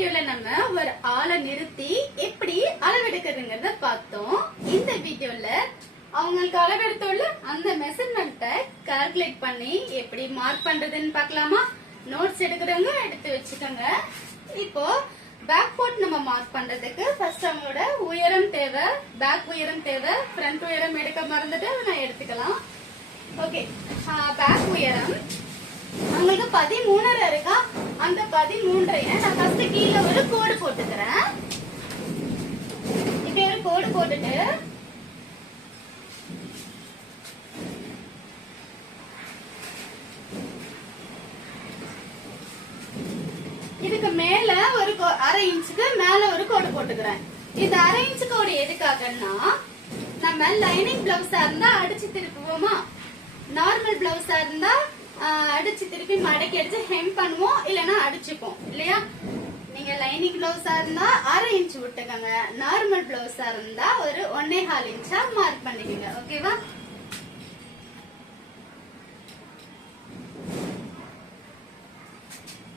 வீடியோல நம்ம ஒரு ஆளை நிறுத்தி எப்படி அளவெடுக்கிறதுங்கிறத பார்த்தோம். இந்த வீடியோல அவங்களுக்கு அளவெடுத்துள்ள அந்த மெஷர்மெண்ட்டை கால்குலேட் பண்ணி எப்படி மார்க் பண்றதுன்னு பார்க்கலாமா? நோட்ஸ் எடுக்கிறவங்க எடுத்து வச்சுக்கோங்க. இப்போ பேக் போட் நம்ம மார்க் பண்றதுக்கு ஃபர்ஸ்ட் அவங்களோட உயரம் தேவை பேக் உயரம் தேவை ஃப்ரண்ட் உயரம் எடுக்க மறந்துட்டு நான் எடுத்துக்கலாம். ஓகே பேக் உயரம். அவங்களுக்கு பதிமூணரை இருக்கா? அந்த பதிமூன்றைய நான் ஃபர்ஸ்ட் கீழே ஒரு கோடு போட்டுக்கிறேன். இப்படி ஒரு கோடு போட்டுட்டு இதுக்கு மேல ஒரு கோ- அரை இன்ச்சுக்கு மேல ஒரு கோடு போட்டுக்கிறேன். இந்த அரை இன்ச்சு கோடு எதுக்காகன்னா நம்ம லைனிங் பிளவுஸா இருந்தா அடிச்சு திருப்புவோமா? நார்மல் பிளவுஸா இருந்தா அடிச்சு திருப்பி மடக்கி அடிச்சு ஹெம் பண்ணுவோம் இல்லைன்னா அடிச்சுப்போம். இல்லையா? நீங்க லைனிங் பிளவுஸா இருந்தா அரை இன்ச் விட்டுக்கோங்க. நார்மல் பிளவுஸா இருந்தா ஒரு ஒன்னே கால் இன்ச்சா மார்க் பண்ணிக்கோங்க. ஓகேவா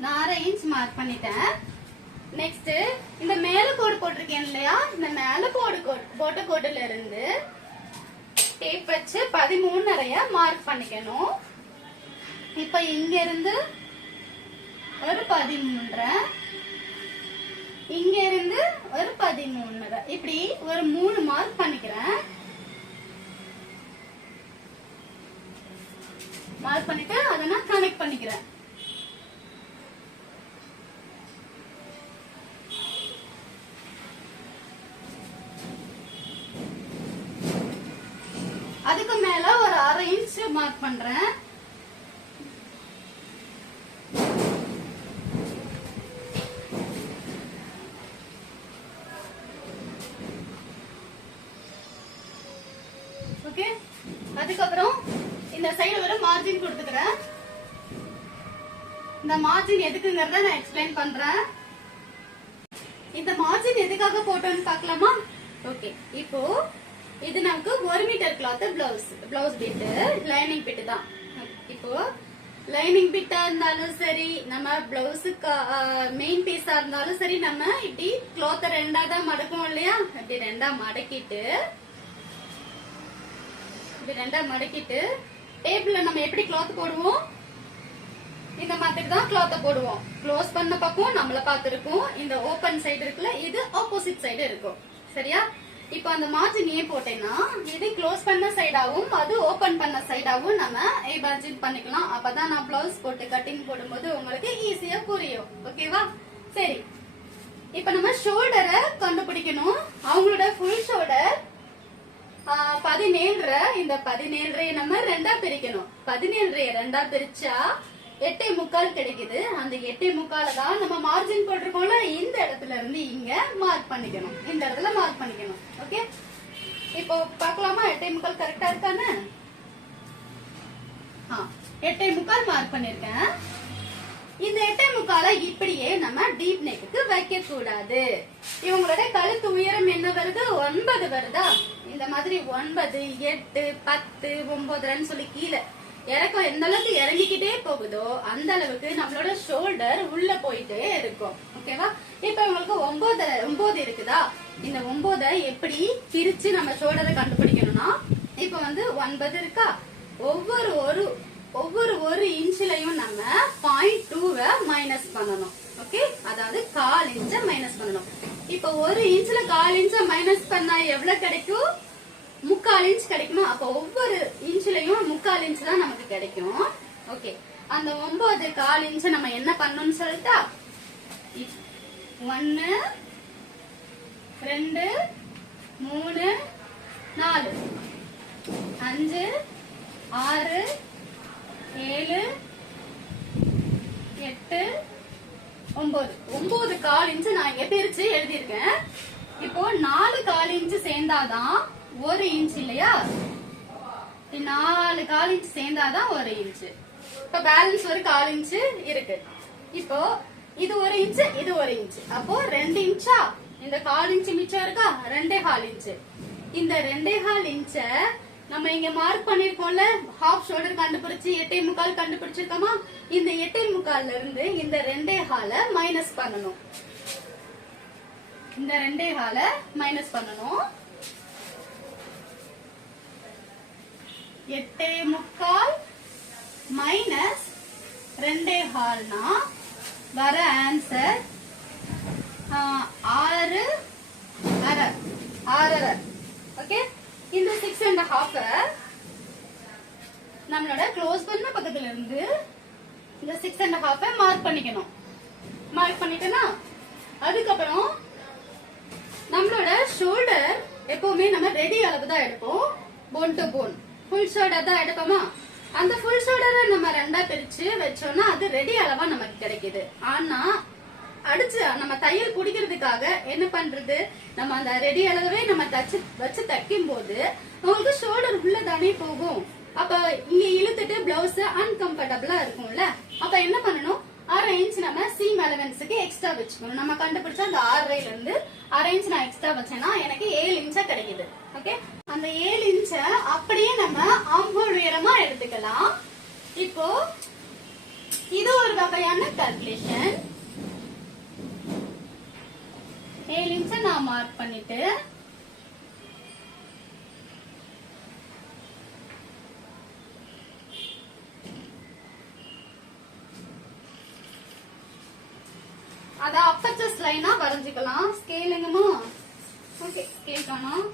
நான் அரை இன்ச் மார்க் பண்ணிட்டேன். நெக்ஸ்ட் இந்த மேல கோடு போட்டிருக்கேன் இல்லையா? இந்த மேல கோடு போட்ட கோடுல இருந்து டேப் வச்சு பதிமூணு நிறைய மார்க் பண்ணிக்கணும். இப்ப இங்க இருந்து ஒரு பதிமூன்றரை இங்க இருந்து ஒரு பதிமூணரை இப்படி ஒரு மூணு மார்க் பண்ணிக்கிறேன். மார்க் பண்ணிட்டு அதை நான் கனெக்ட் பண்ணிக்கிறேன். அதுக்கு மேல ஒரு அரை இன்ச் மார்க் பண்றேன் ஓகே அதுக்கப்புறம் இந்த சைடு ஒரு மார்ஜின் கொடுத்துக்கிறேன். இந்த மார்ஜின் எதுக்குங்கிறத நான் எக்ஸ்பிளைன் பண்றேன். இந்த மார்ஜின் எதுக்காக போட்டோம்னு பார்க்கலாமா? ஓகே இப்போ இது நமக்கு ஒரு metre cloth blouse blouse bit lining bit தான். இப்போ லைனிங் பிட்டா இருந்தாலும் சரி நம்ம பிளவுஸுக்கு மெயின் பீஸா இருந்தாலும் சரி நம்ம இப்படி கிளாத்த ரெண்டா தான் மடக்குவோம் இல்லையா? இப்படி ரெண்டா மடக்கிட்டு இப்படி ரெண்டா மடக்கிட்டு டேபிள்ல நம்ம எப்படி கிளாத் போடுவோம்? இந்த மாதிரி தான் கிளாத்த போடுவோம். க்ளோஸ் பண்ண பக்கம் நம்மள பார்த்துருக்கோம். இந்த ஓபன் சைடு இருக்குல்ல இது ஆப்போசிட் சைடு இருக்கும். சரியா? இப்போ அந்த மார்ஜின் ஏன் போட்டேன்னா இது க்ளோஸ் பண்ண சைடாவும் அது ஓபன் பண்ண சைடாவும் நம்ம இமேஜின் பண்ணிக்கலாம். அப்பதான் நான் பிளவுஸ் போட்டு கட்டிங் போடும்போது உங்களுக்கு ஈஸியா புரியும். ஓகேவா சரி. இப்போ நம்ம ஷோல்டரை கண்டுபிடிக்கணும். அவங்களோட ஃபுல் ஷோல்டர் பதினேழரை இந்த பதினேழரைய நம்ம ரெண்டா பிரிக்கணும். பதினேழரைய ரெண்டா பிரிச்சா எட்டே முக்கால் கிடைக்குது. அந்த எட்டே முக்கால தான் நம்ம மார்ஜின் போட்டிருக்கோம்ல இந்த இடத்துல இருந்து இங்க மார்க் பண்ணிக்கணும். இந்த இடத்துல மார்க் பண்ணிக்கணும். ஓகே இப்போ பார்க்கலாமா? எட்டே முக்கால் கரெக்டா இருக்கானே ஆ, எட்டே முக்கால் மார்க் பண்ணிருக்கேன். இந்த எட்டே முக்கால இப்படியே நம்ம டீப் நெக்குக்கு வைக்க கூடாது. இவங்களோட கழுத்து உயரம் என்ன வருது? ஒன்பது வருதா? இந்த மாதிரி ஒன்பது எட்டு பத்து ஒன்பதுன்னு சொல்லி கீழே இறக்கம் எந்த அளவுக்கு இறங்கிக்கிட்டே போகுதோ அந்த அளவுக்கு நம்மளோட ஷோல்டர் உள்ள போயிட்டே இருக்கும். ஓகேவா இப்ப உங்களுக்கு ஒன்பது ஒன்பது இருக்குதா? இந்த ஒன்பதை எப்படி பிரிச்சு நம்ம ஷோல்டரை கண்டுபிடிக்கணும்னா இப்ப வந்து ஒன்பது இருக்கா? ஒவ்வொரு ஒரு ஒவ்வொரு ஒரு இன்ச்சிலையும் நம்ம பாயிண்ட் டூவை மைனஸ் பண்ணணும். ஓகே அதாவது கால் இன்ச்ச மைனஸ் பண்ணணும். இப்ப ஒரு இன்ச்சில் கால் இன்ச்ச மைனஸ் பண்ணா எவ்வளவு கிடைக்கும்? முக்கால் இன்ச் கிடைக்குமா? அப்ப ஒவ்வொரு இன்ச்சிலையும் முக்கால் இன்ச் தான் நமக்கு கிடைக்கும். ஓகே அந்த ஒன்பது கால் இன்ச்சை நம்ம என்ன பண்ணணும்னு சொல்லிட்டா? இப்- ஒன்னு ரெண்டு மூணு நாலு. அஞ்சு ஆறு ஏழு எட்டு ஒன்பது. ஒன்பது கால் இன்ச்சு நான் இங்க பிரிச்சு எழுதியிருக்கேன். இப்போ நாலு கால் இன்ச்சு சேர்ந்தாதான் ஒரு இன்ச் இல்லையா? நாலு கால் இன்ச் சேர்ந்தாதான் ஒரு இன்ச்சு. இப்ப பேலன்ஸ் ஒரு கால் இன்ச்சு இருக்கு. இப்போ இது ஒரு இன்ச்சு இது ஒரு இன்ச் அப்போ ரெண்டு இன்ச்சா? இந்த கால் இன்ச்சு மிச்சம் இருக்கா? ரெண்டே கால் இன்ச்சு. இந்த ரெண்டே கால் இன்ச்சை நம்ம இங்க மார்க் பண்ணிருக்கோம்ல ஹாஃப் ஷோல்டர் கண்டுபிடிச்சு எட்டே முக்கால் கண்டுபிடிச்சிருக்கோமா? இந்த எட்டே முக்கால்ல இருந்து இந்த ரெண்டே ஹால மைனஸ் பண்ணணும். இந்த ரெண்டே ஹால மைனஸ் பண்ணணும். எட்டே முக்கால் மைனஸ் ரெண்டே ஹால்னா வர ஆன்சர் ஆறு அரை ஆறரை ஓகே இந்த சிக்ஸ் அண்ட் ஹாஃப் நம்மளோட க்ளோஸ் பண்ண பக்கத்துல இருந்து இந்த சிக்ஸ் அண்ட் ஹாஃபை மார்க் பண்ணிக்கணும். மார்க் பண்ணிட்டேனா அதுக்கப்புறம் நம்மளோட ஷோல்டர் எப்பவுமே நம்ம ரெடி அளவு தான் எடுப்போம். Bone to bone full shoulder தான் எடுப்போமா? அந்த ஃபுல் ஷோல்டரை நம்ம ரெண்டா பிரிச்சு வச்சோம்னா அது ரெடி அளவா நமக்கு கிடைக்குது. ஆனா அடிச்சு நம்ம தையல் பிடிக்கிறதுக்காக என்ன பண்றது? நம்ம அந்த ரெடி அளவே நம்ம தச்சு வச்சு தைக்கும் போது உங்களுக்கு ஷோல்டர் உள்ள தானே போகும். அப்ப இங்க இழுத்துட்டு பிளவுஸ் அன்கம்ஃபர்டபுளா இருக்கும்ல அப்ப என்ன பண்ணணும்? அரை இன்ச் நம்ம சீம் அலவன்ஸுக்கு எக்ஸ்ட்ரா வச்சுக்கணும். நம்ம கண்டுபிடிச்ச அந்த ஆறரைல இருந்து அரை இன்ச் நான் எக்ஸ்ட்ரா வச்சேன்னா எனக்கு ஏழு இன்ச்சா கிடைக்குது. ஓகே அந்த ஏழு இன்ச்ச அப்படியே நம்ம ஆம்போல் உயரமா எடுத்துக்கலாம். இப்போ இது ஒரு வகையான கால்குலேஷன் ஏழு இன்ச்ச நான் மார்க் பண்ணிட்டு அத அப்பச்சஸ் லைனா வரைஞ்சுக்கலாம். ஸ்கேல் எங்கம்மா? ஓகே ஸ்கேல் காணும்.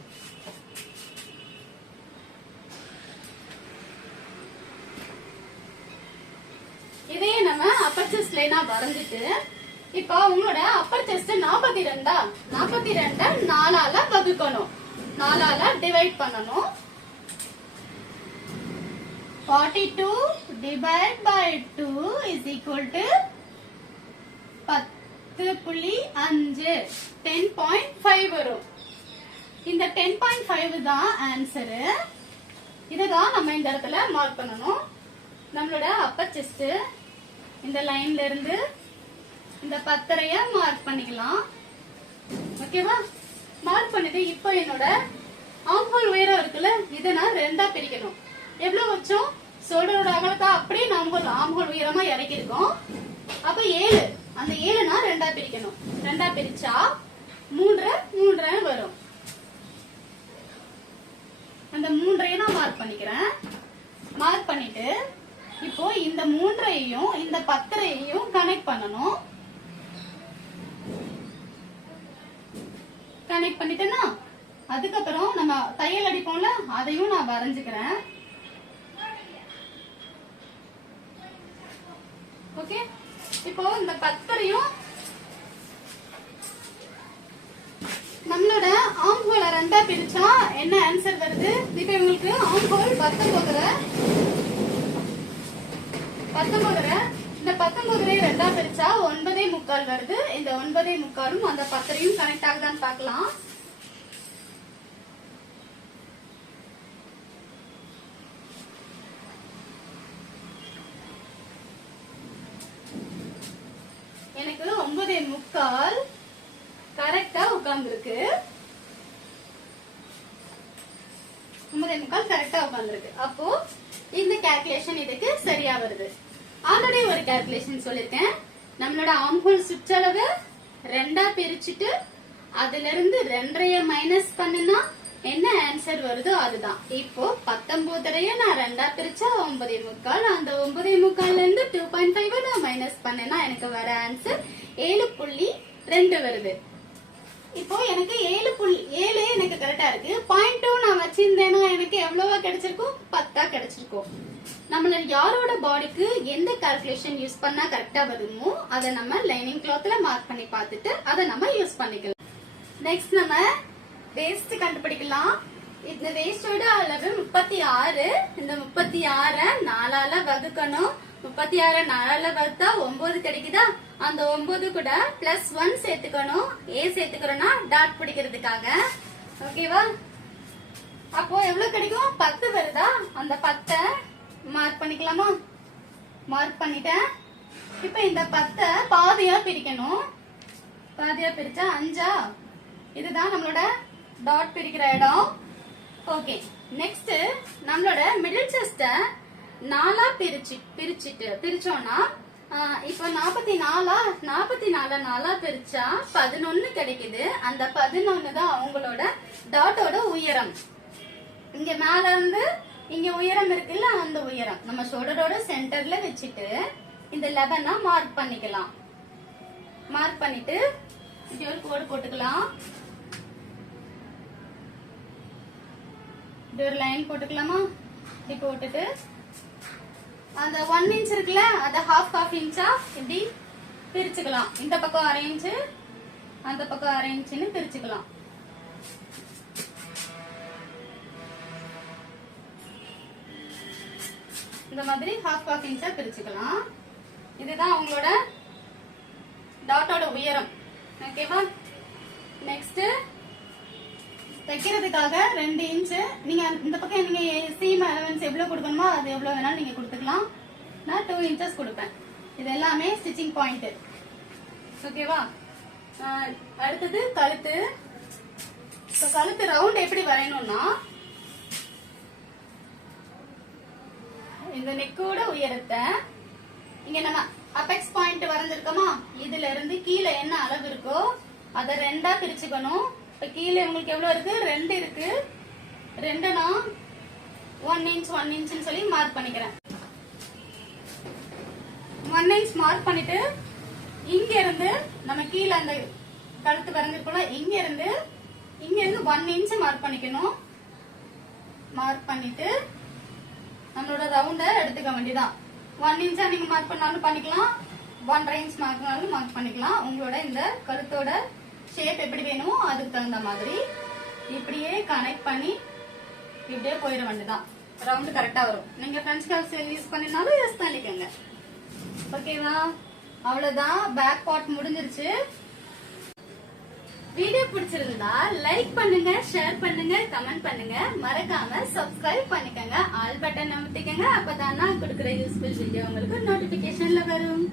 இதையே நம்ம அப்பர் செஸ்ட் லைனா வரைஞ்சிட்டு இப்போ உங்களோட அப்பர் செஸ்ட் நாற்பத்தி ரெண்டா நாற்பத்தி ரெண்ட நாலால வகுக்கணும். நாலால டிவைட் பண்ணணும். Forty two divide by two is equal to பத்து. பத்து புள்ளி அஞ்சு. டென் பாயிண்ட் ஃபைவ் வரும். இந்த டென் பாயிண்ட் ஃபைவ் தான் ஆன்சரு இதுதான் நம்ம இந்த இடத்துல மார்க் பண்ணணும். நம்மளோட அப்பர் செஸ்ட் இந்த லைன்ல இருந்து இந்த பத்தரைய மார்க் பண்ணிக்கலாம். ஓகேவா மார்க் பண்ணிட்டு இப்போ என்னோட ஆம்ஹோல் உயரம் இருக்குல்ல இதை நான் ரெண்டா பிரிக்கணும். எவ்வளவு வச்சோம்? சோழரோட அகலத்தை அப்படியே நம்ம ஆம்ஹோல் உயரமா இறக்கிருக்கோம் அப்ப ஏழு. அந்த ஏழு நான் ரெண்டா பிரிக்கணும். ரெண்டா பிரிச்சா மூன்றரை மூன்றரை வரும். அந்த மூன்றையும் நான் மார்க் பண்ணிக்கிறேன். மார்க் பண்ணிட்டு இப்போ இந்த மூன்றையும் இந்த பத்தரையும் கனெக்ட் பண்ணணும். கனெக்ட் பண்ணிட்டேன்னா அதுக்கப்புறம் நம்ம தையல் அடிப்போம்ல அதையும் நான் வரைஞ்சுக்கிறேன் ஓகே இப்போ இந்த பத்தரையும் நம்மளோட ஆம்ஹோல ரெண்டா பிரிச்சா என்ன ஆன்சர் வருது? இப்போ உங்களுக்கு ஆம்ஹோல் பத்தொன்பதுல பத்தொன்பதுல இந்த பத்தொன்பதுல ரெண்டா பிரிச்சா ஒன்பதே முக்கால் வருது. இந்த ஒன்பதே முக்காலும் அந்த பத்தரையும் கனெக்ட் ஆகுதான்னு பார்க்கலாம் எனக்கு ஒன்பதே முக்கால் கரெக்டா உட்கார்ந்துருக்கு. ஒன்பதே முக்கால் கரெக்டா உட்கார்ந்துருக்கு. அப்போ இந்த கால்குலேஷன் இதுக்கு சரியா வருது. ஆல்ரெடி ஒரு கால்குலேஷன் சொல்லிருக்கேன். நம்மளோட ஆம்ஹோல் சுற்றளவு ரெண்டா பிரிச்சுட்டு அதுல இருந்து ரெண்டரைய மைனஸ் பண்ணுனா என்ன ஆன்சர் வருதோ அதுதான். இப்போ பத்தொன்பதரைய நான் ரெண்டா பிரிச்சா ஒன்பதே முக்கால் அந்த ஒன்பதே முக்கால்ல இருந்து டூ பாயிண்ட் ஃபைவ் நான் மைனஸ் பண்ணேன்னா எனக்கு வர ஆன்சர் ஏழு புள்ளி ரெண்டு வருது. இப்போ எனக்கு ஏழு புள்ளி ஏழு எனக்கு கரெக்டா இருக்கு. பாயிண்ட் டூ நான் வச்சிருந்தேன்னா எனக்கு எவ்வளவா கிடைச்சிருக்கும்? பத்தா கிடைச்சிருக்கும். நம்மள யாரோட பாடிக்கு எந்த கால்குலேஷன் யூஸ் பண்ணா கரெக்டா வருமோ அதை நம்ம லைனிங் கிளாத்ல மார்க் பண்ணி பார்த்துட்டு அதை நம்ம யூஸ் பண்ணிக்கலாம். நெக்ஸ்ட் நம்ம வேஸ்ட் கண்டுபிடிக்கலாம். இந்த வேஸ்டோட அளவு முப்பத்தி ஆறு. இந்த முப்பத்தி ஆற நாலால வகுக்கணும். முப்பத்தி ஆறு நாலால பார்த்தா ஒன்பது கிடைக்குதா? அந்த ஒன்பது கூட பிளஸ் ஒன் சேர்த்துக்கணும். ஏ சேர்த்துக்கிறோம்னா டாட் பிடிக்கிறதுக்காக. ஓகேவா அப்போ எவ்வளவு கிடைக்கும்? பத்து வருதா? அந்த பத்தை மார்க் பண்ணிக்கலாமா? மார்க் பண்ணிட்டேன். இப்ப இந்த பத்தை பாதியா பிரிக்கணும். பாதியா பிரிச்சா அஞ்சா? இதுதான் நம்மளோட டாட் பிரிக்கிற இடம். ஓகே நெக்ஸ்ட் நம்மளோட மிடில் செஸ்ட நாலா பிரிச்சு பிரிச்சுட்டு பிரிச்சோம்னா இப்ப இப்போ நாற்பத்தி நாலா நாற்பத்தி நாலு நாலா பிரிச்சா பதினொன்னு கிடைக்குது. அந்த பதினொன்னு தான் அவங்களோட டாட்டோட உயரம். இங்க மேல இருந்து இங்க உயரம் இருக்குல்ல அந்த உயரம். நம்ம ஷோல்டரோட சென்டர்ல வச்சுட்டு இந்த லெவனா மார்க் பண்ணிக்கலாம். மார்க் பண்ணிட்டு இப்படி ஒரு கோடு போட்டுக்கலாம். இப்படி ஒரு லைன் போட்டுக்கலாமா? இப்படி போட்டுட்டு அந்த ஒன் இன்ச் இருக்குல்ல அதை ஹாஃப் ஹாஃப் இன்ச்சா இப்படி பிரிச்சுக்கலாம். இந்த பக்கம் அரை இன்ச்சு அந்த பக்கம் அரை இன்ச்சுன்னு பிரிச்சுக்கலாம். இந்த மாதிரி ஹாஃப் ஹாஃப் இன்ச்சா பிரிச்சுக்கலாம். இதுதான் உங்களோட டாட்டோட உயரம். ஓகேவா நெக்ஸ்ட் தைக்கிறதுக்காக ரெண்டு இன்ச்சு நீங்கள் இந்த பக்கம் நீங்கள் சீம் அலவன்ஸ் எவ்வளோ கொடுக்கணுமோ அது எவ்வளோ வேணாலும் நீங்கள் கொடுத்துக்கலாம். நான் டூ இன்ச்சஸ் கொடுப்பேன். இது எல்லாமே ஸ்டிச்சிங் பாயிண்ட்டு ஓகேவா அடுத்தது கழுத்து. இப்போ கழுத்து ரவுண்ட் எப்படி வரையணும்னா இந்த நெக்கோட உயரத்தை இங்க நம்ம அபெக்ஸ் பாயிண்ட் வரைஞ்சிருக்கோமா? இதுல இருந்து கீழே என்ன அளவு இருக்கோ அதை ரெண்டா பிரிச்சுக்கணும். இப்போ கீழே உங்களுக்கு எவ்வளோ இருக்கு? ரெண்டு இருக்கு. ரெண்டு நான் ஒன் இன்ச் ஒன் இன்ச்னு சொல்லி மார்க் பண்ணிக்கிறேன். ஒன் இன்ச் மார்க் பண்ணிட்டு இங்க இருந்து நம்ம கீழே அந்த கழுத்து வரைஞ்சிருக்கோம்ல இங்க இருந்து இங்க இருந்து ஒன் இன்ச் மார்க் பண்ணிக்கணும். மார்க் பண்ணிட்டு நம்மளோட ரவுண்டை எடுத்துக்க வேண்டியதான் ஒன் இன்ச்சா நீங்க மார்க் பண்ணாலும் பண்ணிக்கலாம். ஒன்றரை இன்ச் மார்க் பண்ணாலும் மார்க் பண்ணிக்கலாம். உங்களோட இந்த கழுத்தோட ஷேப் எப்படி வேணுமோ அதுக்கு தகுந்த மாதிரி இப்படியே கனெக்ட் பண்ணி இப்படியே போயிட வேண்டியதான் ரவுண்டு கரெக்டா வரும். நீங்க ஃப்ரெண்ட்ஸ் கல்ஸ் யூஸ் பண்ணினாலும் யூஸ் பண்ணிக்கோங்க. ஓகேவா அவ்வளவுதான். பேக் பார்ட் முடிஞ்சிருச்சு. வீடியோ பிடிச்சிருந்தா லைக் பண்ணுங்க ஷேர் பண்ணுங்க கமெண்ட் பண்ணுங்க. மறக்காம சப்ஸ்கிரைப் பண்ணிக்கோங்க. ஆல் பட்டன் அமுத்திக்கங்க. அப்பதான் நான் கொடுக்குற யூஸ்ஃபுல் வீடியோ உங்களுக்கு நோட்டிபிகேஷன்ல வரும்.